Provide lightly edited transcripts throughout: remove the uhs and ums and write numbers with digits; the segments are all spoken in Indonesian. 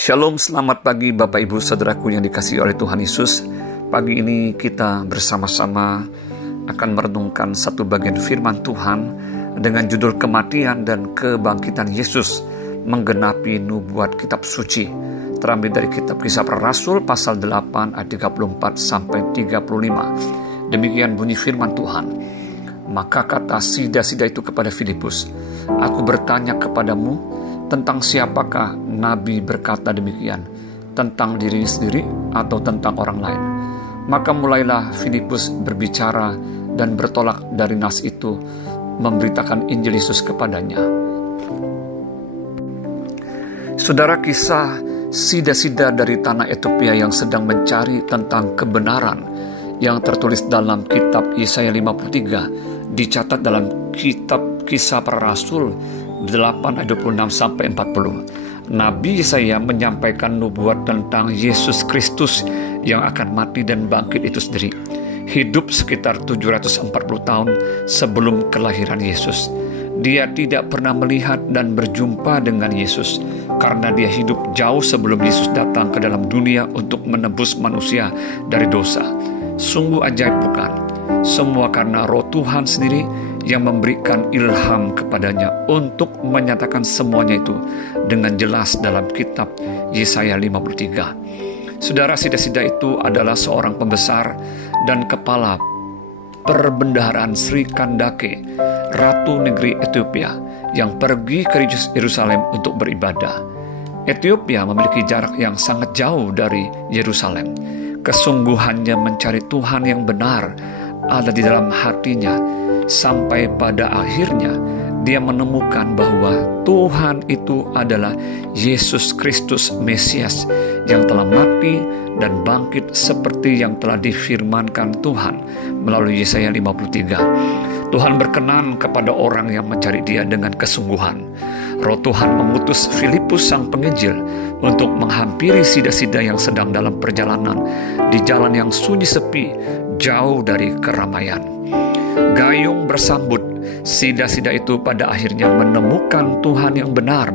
Shalom, selamat pagi Bapak Ibu Saudaraku yang dikasihi oleh Tuhan Yesus. Pagi ini kita bersama-sama akan merenungkan satu bagian firman Tuhan dengan judul Kematian dan Kebangkitan Yesus menggenapi nubuat kitab suci. Terambil dari kitab Kisah Para Rasul pasal 8 ayat 34 sampai 35. Demikian bunyi firman Tuhan. Maka kata sida-sida itu kepada Filipus, "Aku bertanya kepadamu, tentang siapakah Nabi berkata demikian, tentang dirinya sendiri atau tentang orang lain?" Maka mulailah Filipus berbicara dan bertolak dari nas itu, memberitakan Injil Yesus kepadanya. Saudara, kisah sida-sida dari tanah Ethiopia yang sedang mencari tentang kebenaran yang tertulis dalam kitab Yesaya 53 dicatat dalam kitab Kisah Para Rasul 8 ayat 26 sampai 40. Nabi Yesaya menyampaikan nubuat tentang Yesus Kristus yang akan mati dan bangkit itu sendiri. Hidup sekitar 740 tahun sebelum kelahiran Yesus. Dia tidak pernah melihat dan berjumpa dengan Yesus karena dia hidup jauh sebelum Yesus datang ke dalam dunia untuk menebus manusia dari dosa. Sungguh ajaib bukan? Semua karena Roh Tuhan sendiri yang memberikan ilham kepadanya untuk menyatakan semuanya itu dengan jelas dalam kitab Yesaya 53. Saudara, sida-sida itu adalah seorang pembesar dan kepala perbendaharaan Sri Kandake, Ratu Negeri Ethiopia, yang pergi ke Yerusalem untuk beribadah. Ethiopia memiliki jarak yang sangat jauh dari Yerusalem. Kesungguhannya mencari Tuhan yang benar ada di dalam hatinya, sampai pada akhirnya dia menemukan bahwa Tuhan itu adalah Yesus Kristus Mesias yang telah mati dan bangkit seperti yang telah difirmankan Tuhan melalui Yesaya 53. Tuhan berkenan kepada orang yang mencari Dia dengan kesungguhan. Roh Tuhan mengutus Filipus sang penginjil untuk menghampiri sida-sida yang sedang dalam perjalanan di jalan yang sunyi sepi, jauh dari keramaian. Gayung bersambut, sida-sida itu pada akhirnya menemukan Tuhan yang benar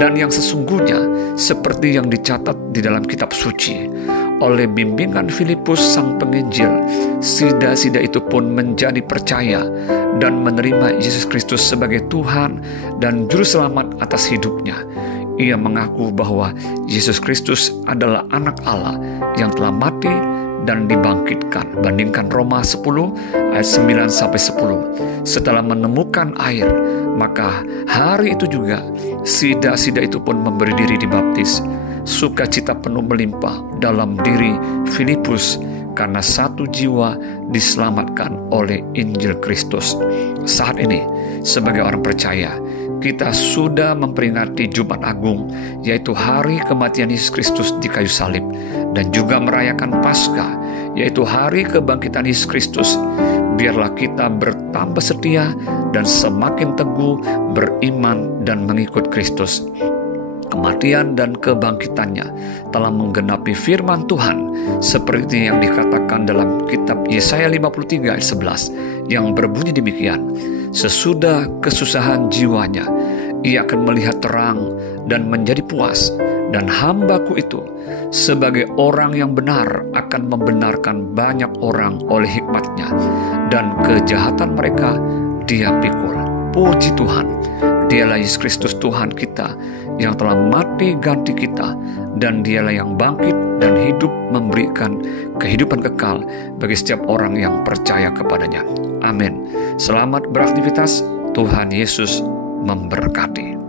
dan yang sesungguhnya seperti yang dicatat di dalam kitab suci. Oleh bimbingan Filipus sang penginjil, sida-sida itu pun menjadi percaya dan menerima Yesus Kristus sebagai Tuhan dan Juru Selamat atas hidupnya. Ia mengaku bahwa Yesus Kristus adalah anak Allah yang telah mati dan dibangkitkan. Bandingkan Roma 10 ayat 9 sampai 10. Setelah menemukan air, maka hari itu juga sida-sida itu pun memberi diri dibaptis. Sukacita penuh melimpah dalam diri Filipus karena satu jiwa diselamatkan oleh Injil Kristus. Saat ini, sebagai orang percaya, kita sudah memperingati Jumat Agung, yaitu hari kematian Yesus Kristus di kayu salib, dan juga merayakan Paskah, yaitu hari kebangkitan Yesus Kristus. Biarlah kita bertambah setia dan semakin teguh beriman dan mengikut Kristus. Kematian dan kebangkitannya telah menggenapi firman Tuhan seperti yang dikatakan dalam kitab Yesaya 53 ayat 11 yang berbunyi demikian. Sesudah kesusahan jiwanya, ia akan melihat terang dan menjadi puas, dan hambaku itu sebagai orang yang benar akan membenarkan banyak orang oleh hikmatnya, dan kejahatan mereka dia pikul. Puji Tuhan, Dialah Yesus Kristus Tuhan kita yang telah mati ganti kita, dan Dialah yang bangkit dan hidup memberikan kehidupan kekal bagi setiap orang yang percaya kepadanya. Amin. Selamat beraktivitas. Tuhan Yesus memberkati.